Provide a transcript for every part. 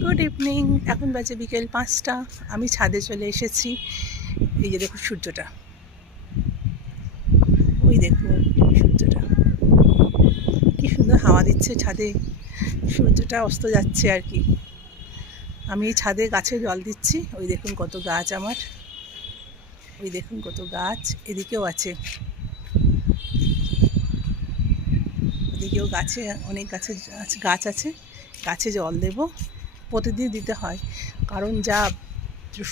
Good evening. এখন বাজে বিকেল 5টা। আমি ছাদে চলে এসেছি। এই যে দেখুন সূর্যটা, ওই দেখুন সূর্যটা কি সুন্দর হাওয়া দিচ্ছে ছাদে। সূর্যটা অস্ত যাচ্ছে আর কি। আমি এই ছাদে গাছে জল দিচ্ছি। ওই দেখুন কত গাছ আমার, ওই দেখুন কত গাছ, এদিকেও আছে, এদিকেও গাছে অনেক গাছ আছে। গাছে জল দেব, প্রতিদিন দিতে হয়, কারণ যা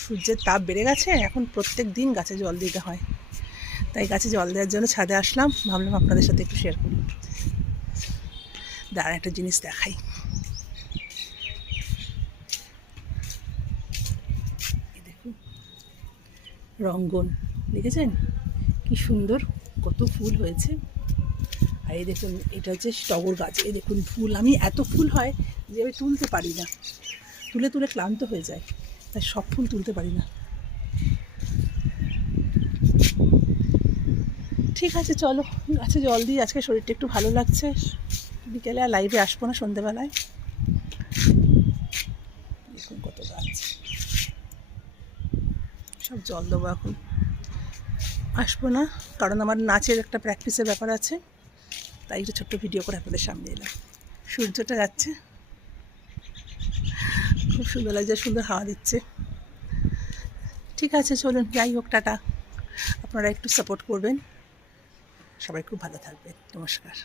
সূর্যের তাপ বেড়ে গেছে এখন প্রত্যেক দিন গাছে জল দিতে হয়। তাই গাছে জল দেওয়ার জন্য ছাদে আসলাম, ভাবলাম আপনাদের সাথে একটু শেয়ার করি। দাঁড়ান একটা জিনিস দেখাই। দেখুন রঙ্গন, দেখেছেন কি সুন্দর, কত ফুল হয়েছে। আর এই দেখুন এটা হচ্ছে টগর গাছ। এই দেখুন ফুল, আমি এত ফুল হয় যে আমি তুলতে পারি না, তুলে তুলে ক্লান্ত হয়ে যায়, তাই সব ফুল তুলতে পারি না। ঠিক আছে চলো গাছে জল দিই, আজকে শরীরটা একটু ভালো লাগছে। বিকেলে আর লাইভে আসবো না, সন্ধেবেলায়। দেখুন কত গাছ, সব জল দেবো এখন, আসবো না, কারণ আমার নাচের একটা প্র্যাকটিসের ব্যাপার আছে। তাই একটা ছোট্ট ভিডিও করে আপনাদের সামনে এলাম। সূর্যটা যাচ্ছে, খুব সুন্দর লাগছে, সুন্দর হাওয়া দিচ্ছে। ঠিক আছে চলুন যাই হোক, টাটা। আপনারা একটু সাপোর্ট করবেন, সবাই খুব ভালো থাকবেন। নমস্কার।